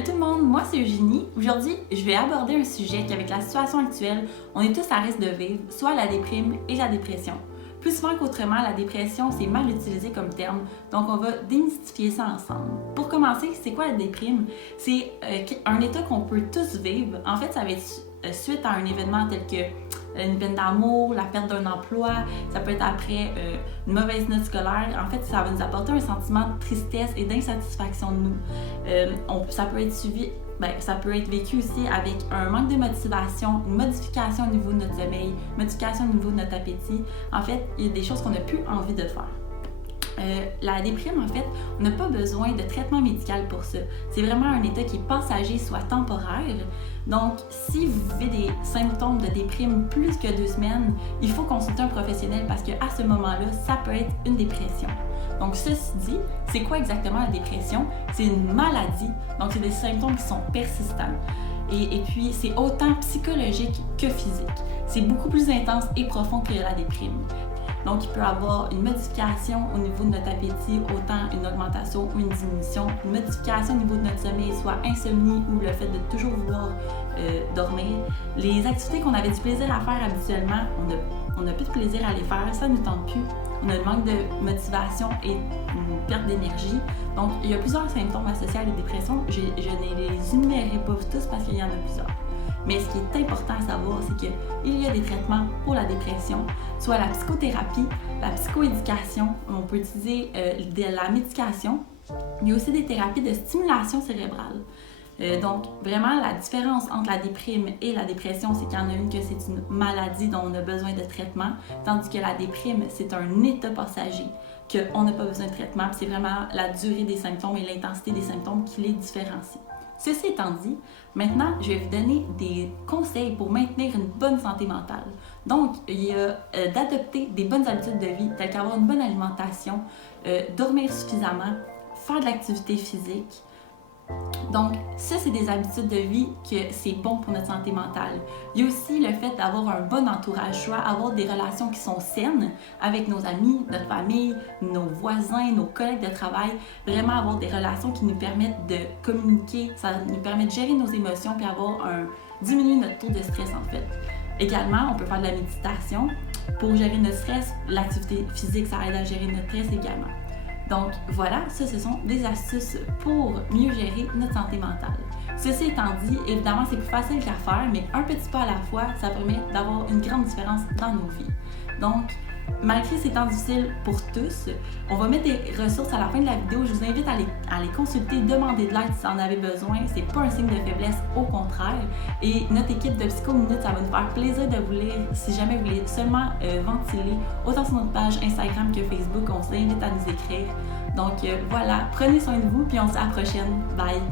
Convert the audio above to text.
Salut tout le monde, moi c'est Eugénie. Aujourd'hui, je vais aborder un sujet qu'avec la situation actuelle, on est tous à risque de vivre, soit la déprime et la dépression. Plus souvent qu'autrement, la dépression, c'est mal utilisé comme terme, donc on va démystifier ça ensemble. Pour commencer, c'est quoi la déprime? C'est un état qu'on peut tous vivre. En fait, ça va être suite à un événement tel que une peine d'amour, la perte d'un emploi, ça peut être après une mauvaise note scolaire. En fait, ça va nous apporter un sentiment de tristesse et d'insatisfaction de nous. Ça peut être suivi, ça peut être vécu aussi avec un manque de motivation, une modification au niveau de notre sommeil, une modification au niveau de notre appétit. En fait, il y a des choses qu'on n'a plus envie de faire. La déprime, en fait, on n'a pas besoin de traitement médical pour ça. C'est vraiment un état qui est passager, soit temporaire. Donc, si vous vivez des symptômes de déprime plus que 2 semaines, il faut consulter un professionnel parce qu'à ce moment-là, ça peut être une dépression. Donc, ceci dit, c'est quoi exactement la dépression? C'est une maladie, donc c'est des symptômes qui sont persistants. Et puis, c'est autant psychologique que physique. C'est beaucoup plus intense et profond que la déprime. Donc, il peut y avoir une modification au niveau de notre appétit, autant une augmentation ou une diminution, une modification au niveau de notre sommeil, soit insomnie ou le fait de toujours vouloir dormir. Les activités qu'on avait du plaisir à faire habituellement, on n'a plus de plaisir à les faire, ça ne nous tente plus. On a un manque de motivation et une perte d'énergie. Donc, il y a plusieurs symptômes associés à la dépression. Je ne les énumérerai pas tous parce qu'il y en a plusieurs. Mais ce qui est important à savoir, c'est qu'il y a des traitements pour la dépression, soit la psychothérapie, la psychoéducation, on peut utiliser de la médication. Il y a aussi des thérapies de stimulation cérébrale. Donc, vraiment, la différence entre la déprime et la dépression, c'est qu'il y en a une que c'est une maladie dont on a besoin de traitement, tandis que la déprime, c'est un état passager, qu'on n'a pas besoin de traitement, c'est vraiment la durée des symptômes et l'intensité des symptômes qui les différencient. Ceci étant dit, maintenant, je vais vous donner des conseils pour maintenir une bonne santé mentale. Donc, il y a d'adopter des bonnes habitudes de vie, telles qu'avoir une bonne alimentation, dormir suffisamment, faire de l'activité physique. Donc, ça, c'est des habitudes de vie que c'est bon pour notre santé mentale. Il y a aussi le fait d'avoir un bon entourage, soit avoir des relations qui sont saines avec nos amis, notre famille, nos voisins, nos collègues de travail. Vraiment avoir des relations qui nous permettent de communiquer, ça nous permet de gérer nos émotions puis diminuer notre taux de stress en fait. Également, on peut faire de la méditation pour gérer notre stress. L'activité physique, ça aide à gérer notre stress également. Donc voilà, ce sont des astuces pour mieux gérer notre santé mentale. Ceci étant dit, évidemment, c'est plus facile qu'à faire, mais un petit pas à la fois, ça permet d'avoir une grande différence dans nos vies. Donc, malgré ces temps difficiles pour tous, on va mettre des ressources à la fin de la vidéo. Je vous invite à les consulter, demander de l'aide si vous en avez besoin. C'est pas un signe de faiblesse, au contraire. Et notre équipe de Psycho Minute, ça va nous faire plaisir de vous lire si jamais vous voulez seulement ventiler, autant sur notre page Instagram que Facebook. On vous invite à nous écrire. Donc voilà, prenez soin de vous, puis on se dit à la prochaine. Bye!